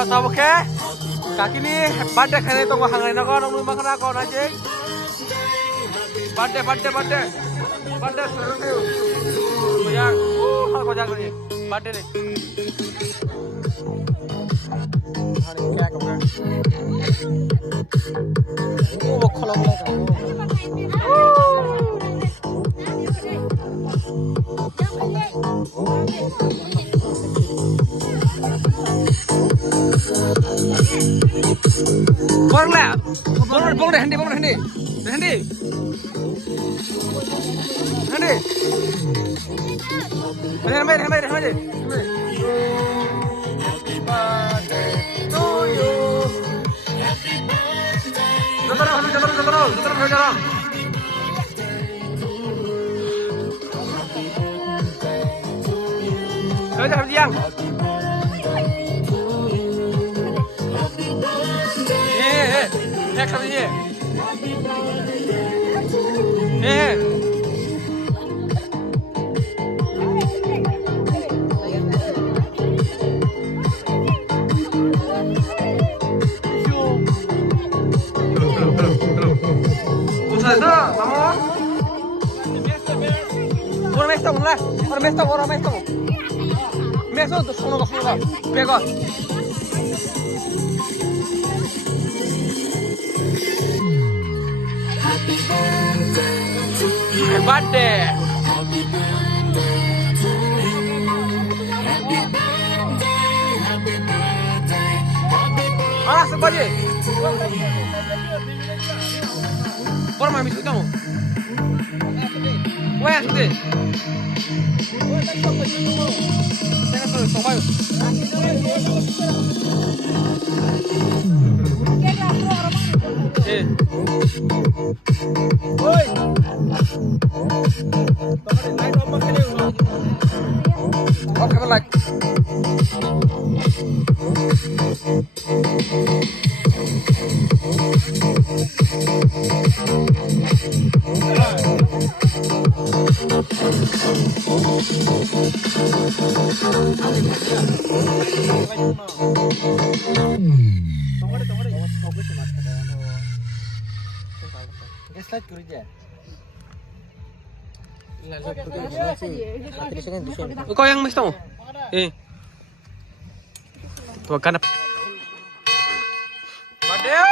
Oke, kaki nih badai kayaknya itu gua hangarin aku, nunggu makan aku aja. Badai seru nih. Yang, aku jago nih, badai nih. Bong lah, bong deh, Handi. Handi. Jatuh. Jangan siang. Sama ini. Orang mesto. Mesto tuh sono. Pego. Hebat deh. Alah sebagai. Orang main biskuit kamu. Wes deh. Oke, like. Slide kerja. Kau yang mes tahu? Tuh kan. Badai.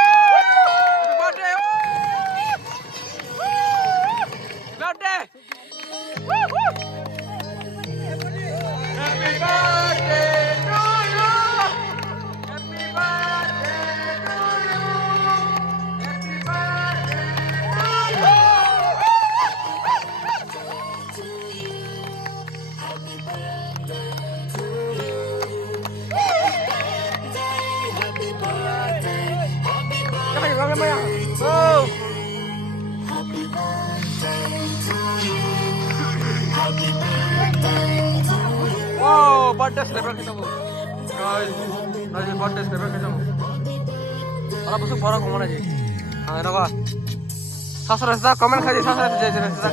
Wow, badas lebar kita bu. Guys, lagi badas lebar kita bu. Kalau busuk barang kemana aja? Angin apa? Sastra komen kaji sastra jajan sastra.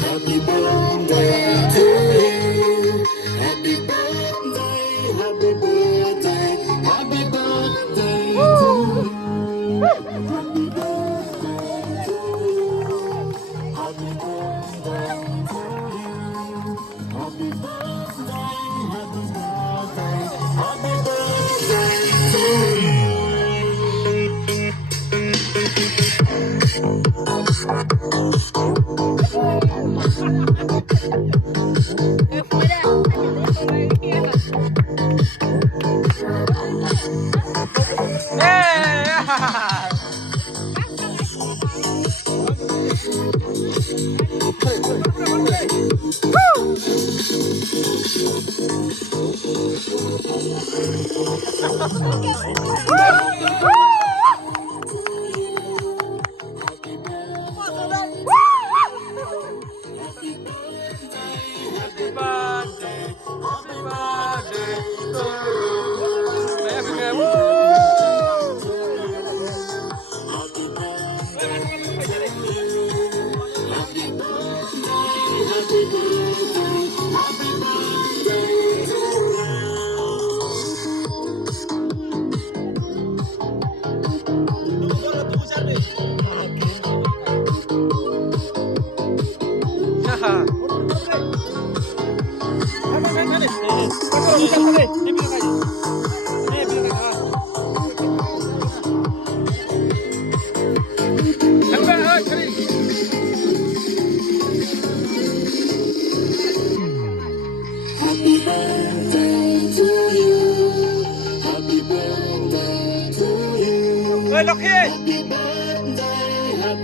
Happy birthday to you. Happy birthday.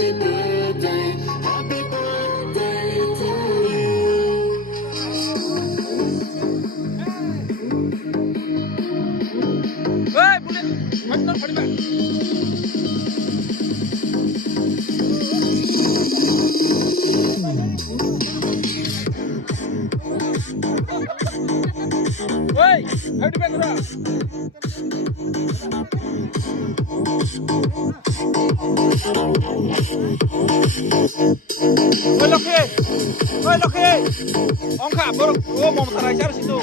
Hey, boleh. Macam mana pak? Hey, how do you Oi Loki, oi Loki, ongka baru, oh mau muter aja situ.